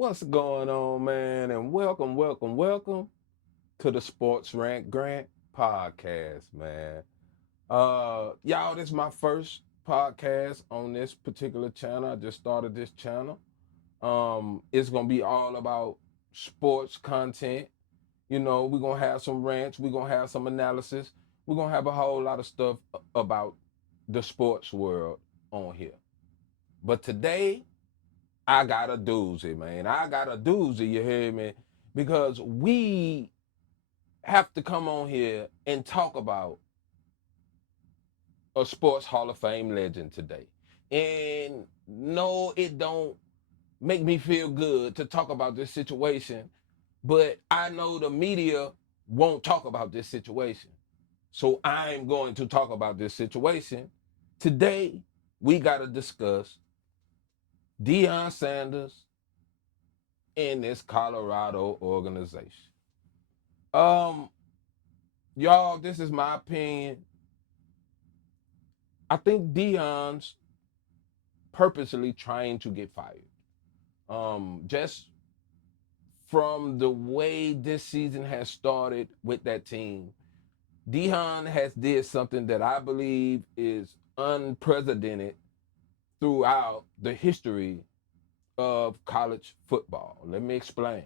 What's going on, man? And welcome to the Sports Rant Grant podcast, man. Y'all, this is my first podcast on this particular channel. I just started this channel. It's gonna be all about sports content. We're gonna have some rants, we're gonna have some analysis, we're gonna have a whole lot of stuff about the sports world on here. But today, I got a doozy, man. I got a doozy, you hear me? Because we have to come on here and talk about a sports Hall of Fame legend today. And no, it don't make me feel good to talk about this situation, but I know the media won't talk about this situation. So I'm going to talk about this situation. Today, we got to discuss Deion Sanders in this Colorado organization. Um, y'all, this is my opinion. I think Deion's purposely trying to get fired. Just from the way this season has started with that team, Deion has did something that I believe is unprecedented throughout the history of college football. Let me explain.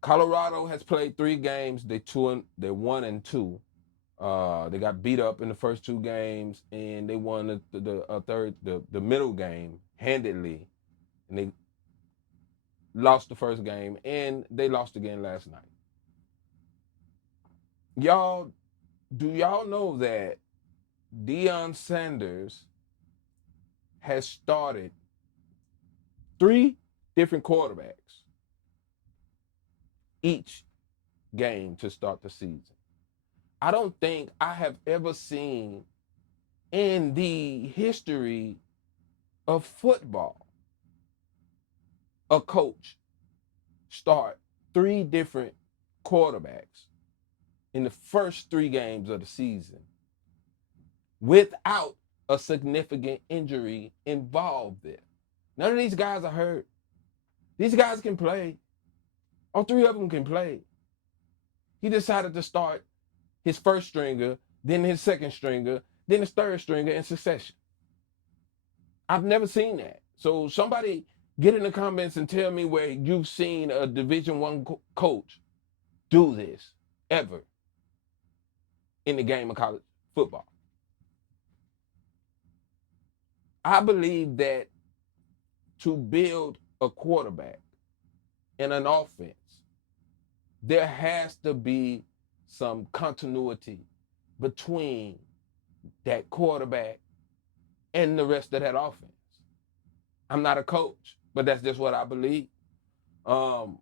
Colorado has played 3 games. They're 1-2. They got beat up in the first 2 games, and they won the middle game handedly, and they lost the first game, and they lost again last night. Y'all, do y'all know that Deion Sanders has started 3 different quarterbacks each game to start the season? I don't think I have ever seen in the history of football a coach start 3 different quarterbacks in the first 3 games of the season without a significant injury involved there. None of these guys are hurt. These guys can play. All 3 of them can play. He decided to start his first stringer, then his second stringer, then his third stringer in succession. I've never seen that. So somebody get in the comments and tell me where you've seen a Division I coach do this ever in the game of college football. I believe that to build a quarterback and an offense, there has to be some continuity between that quarterback and the rest of that offense. I'm not a coach, but that's just what I believe. So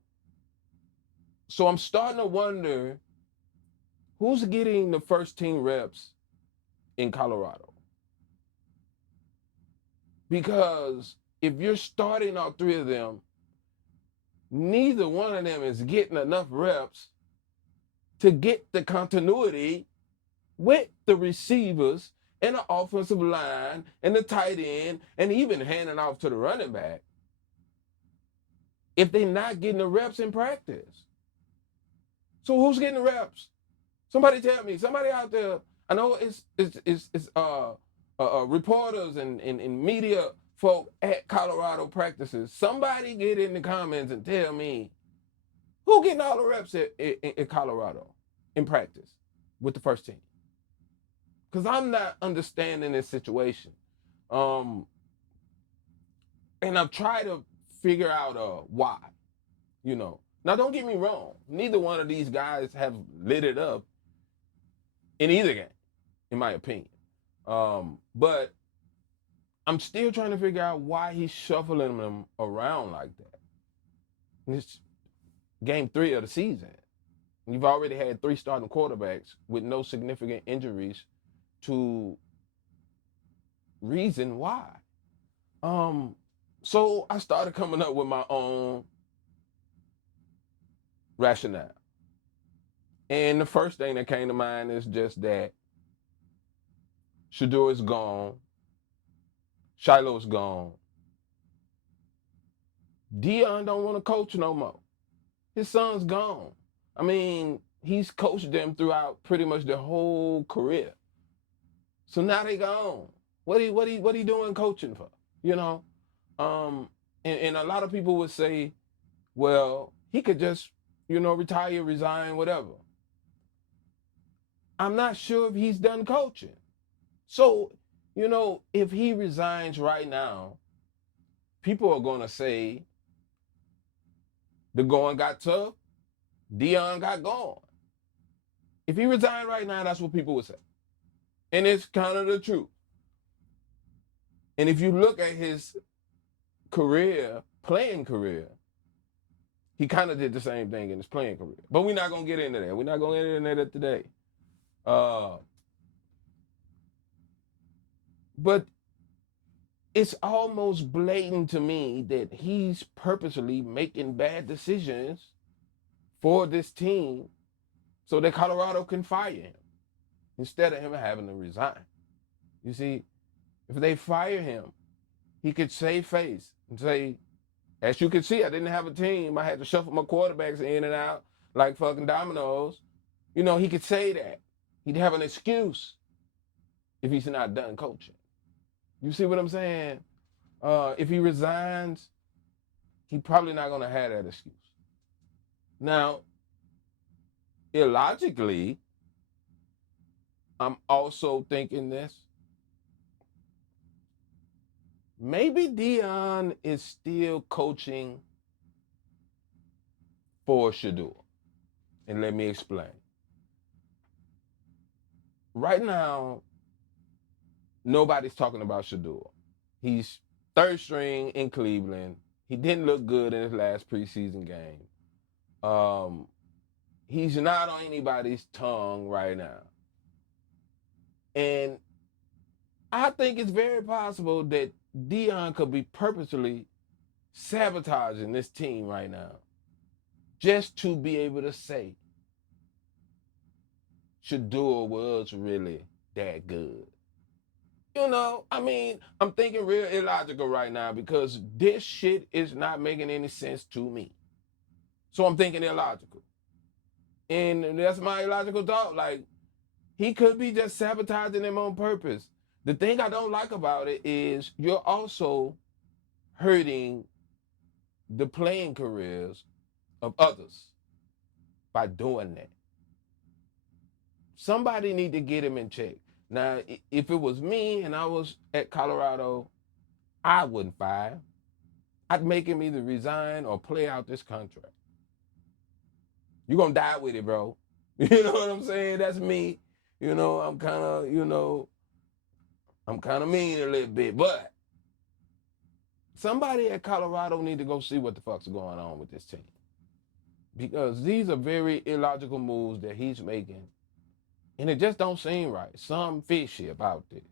I'm starting to wonder who's getting the first team reps in Colorado. Because if you're starting all 3 of them, neither one of them is getting enough reps to get the continuity with the receivers and the offensive line and the tight end and even handing off to the running back if they're not getting the reps in practice. So who's getting the reps? Somebody tell me. Somebody out there. I know it's reporters and media folk at Colorado practices. Somebody get in the comments and tell me who getting all the reps in Colorado in practice with the first team. Because I'm not understanding this situation. And I've tried to figure out why, Now, don't get me wrong. Neither one of these guys have lit it up in either game, in my opinion. But I'm still trying to figure out why he's shuffling them around like that. And it's game 3 of the season. You've already had 3 starting quarterbacks with no significant injuries to reason why. So I started coming up with my own rationale. And the first thing that came to mind is just that Shador is gone, Shiloh's gone, Deion don't want to coach no more. His son's gone. I mean, he's coached them throughout pretty much their whole career. So now they gone. What he doing coaching for? You know? And a lot of people would say, well, he could just, retire, resign, whatever. I'm not sure if he's done coaching. So, if he resigns right now, people are going to say the going got tough, Deion got gone. If he resigned right now, that's what people would say. And it's kind of the truth. And if you look at his playing career, he kind of did the same thing in his playing career. But we're not going to get into that. We're not going to get into that today. But it's almost blatant to me that he's purposely making bad decisions for this team so that Colorado can fire him instead of him having to resign. You see, if they fire him, he could save face and say, as you can see, I didn't have a team. I had to shuffle my quarterbacks in and out like fucking dominoes. He could say that. He'd have an excuse if he's not done coaching. You see what I'm saying? If he resigns, he's probably not going to have that excuse. Now, illogically, I'm also thinking this. Maybe Deion is still coaching for Shedeur. And let me explain. Right now, nobody's talking about Shedeur. He's third string in Cleveland. He didn't look good in his last preseason game. He's not on anybody's tongue right now. And I think it's very possible that Deion could be purposely sabotaging this team right now just to be able to say Shedeur was really that good. I'm thinking real illogical right now because this shit is not making any sense to me. So I'm thinking illogical. And that's my illogical thought. Like, he could be just sabotaging them on purpose. The thing I don't like about it is you're also hurting the playing careers of others by doing that. Somebody need to get him in check. Now, if it was me and I was at Colorado, I wouldn't fire him. I'd make him either resign or play out this contract. You're going to die with it, bro. You know what I'm saying? That's me. I'm kind of mean a little bit, but somebody at Colorado need to go see what the fuck's going on with this team. Because these are very illogical moves that he's making. And it just don't seem right. Some fishy about this.